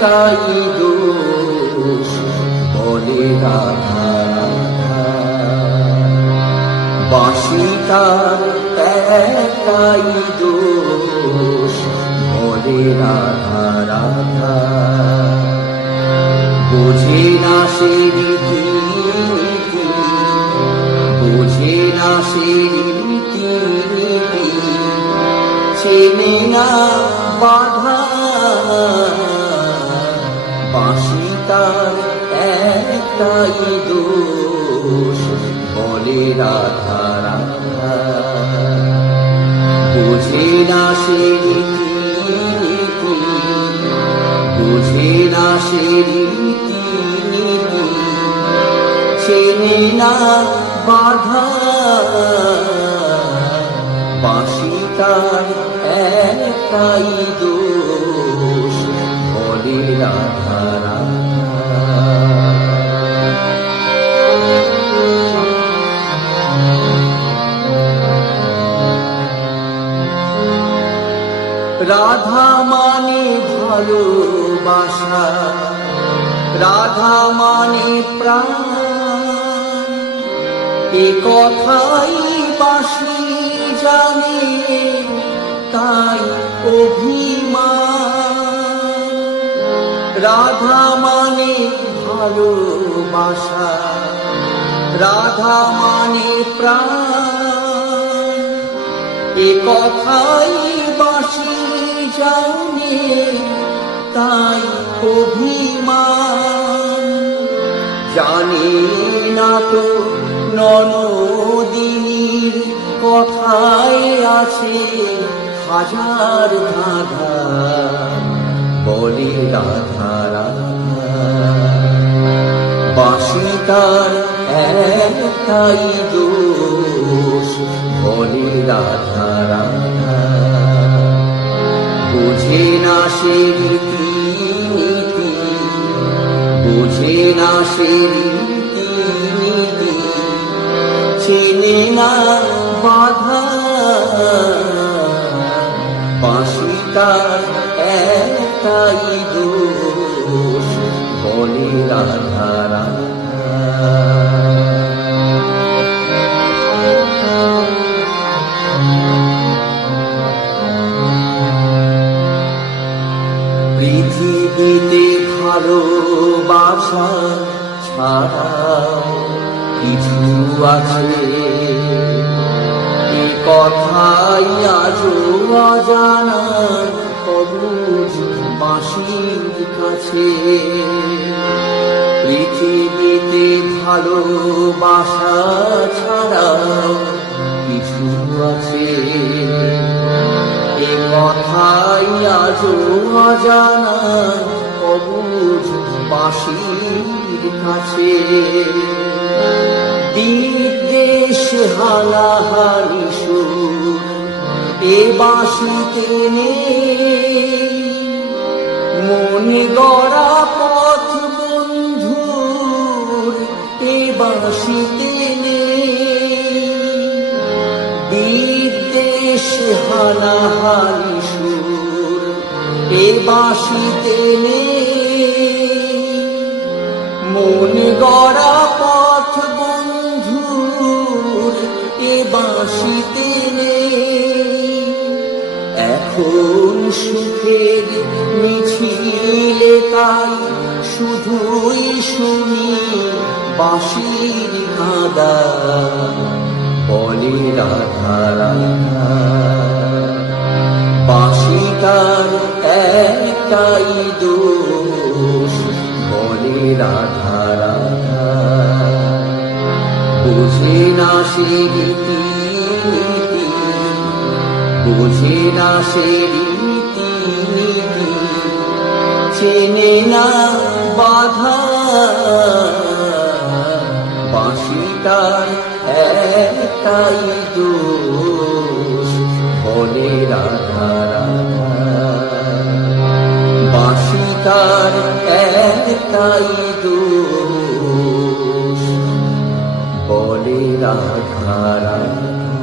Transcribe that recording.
একটাই দোষ বলে রাধা রাধা। বাঁশি তার একটাই দোষ বলে রাধা রাধা। বোঝে না সে রীতি, বোঝে না সে রীতি, চেনে না বাধা। বাঁশি তার একটাই দোষ বলে রাধা রাধা। বোঝে না সে রীতি, বোঝে না সে রীতি, চেনে না বাধা। বাঁশি তার একটাই দোষ বলে রাধা রাধা। রাধা মানে ভালোবাসা, রাধা মানে প্রাণ, এ কথাই বাঁশি জানে তাই অভিমান। রাধা মানে ভালোবাসা, রাধা মানে প্রাণ, এ কথাই বাঁশি জানে তাই অভিমান। জানে না তো ননদিনীর কথায় আছে হাজার ধাঁধা বলে রাধা রাধা। বাঁশি তার একটাই দোষ বলে রাধা রাধা। বোঝে না সে রীতি, বোঝে না সে রীতি, চেনে না বাধা। বাঁশি তার একটাই দোষ বলে রাধা রাধা। পৃথিবীতে ভালোবাসা ছাড়া কিছু আছে, এ কথাই আজও অজানা অবুঝ বাঁশির কাছে। পৃথিবীতে ভালোবাসা ছাড়া কিছু আছে, এ কথাই আজও অজানা অবুঝ বাঁশির কাছে। দিগ্দেশ হানাহানি সুর এ বাঁশিতে নেই, মন গড়া পথ বন্ধুর এ বাঁশিতে নেই। বিদ্বেষ হানাহানি সুর এ বাঁশিতে নেই, মন গড়া পথ বন্ধুর এ বাঁশিতে নেই। এখন সুখের মিছিলে তাই শুধুই শুনি বাঁশির কাঁদা বলে রাধা রাধা। বাঁশি তার একটাই দোষ বলে রাধা রাধা। বোঝে না সে রীতি, বোঝে না সে রীতি, চেনে না বাধা। বাঁশি তার একটাই দোষ বলে রাধা রাধা। বাঁশি তার একটাই দোষ বলে রাধা রাধা।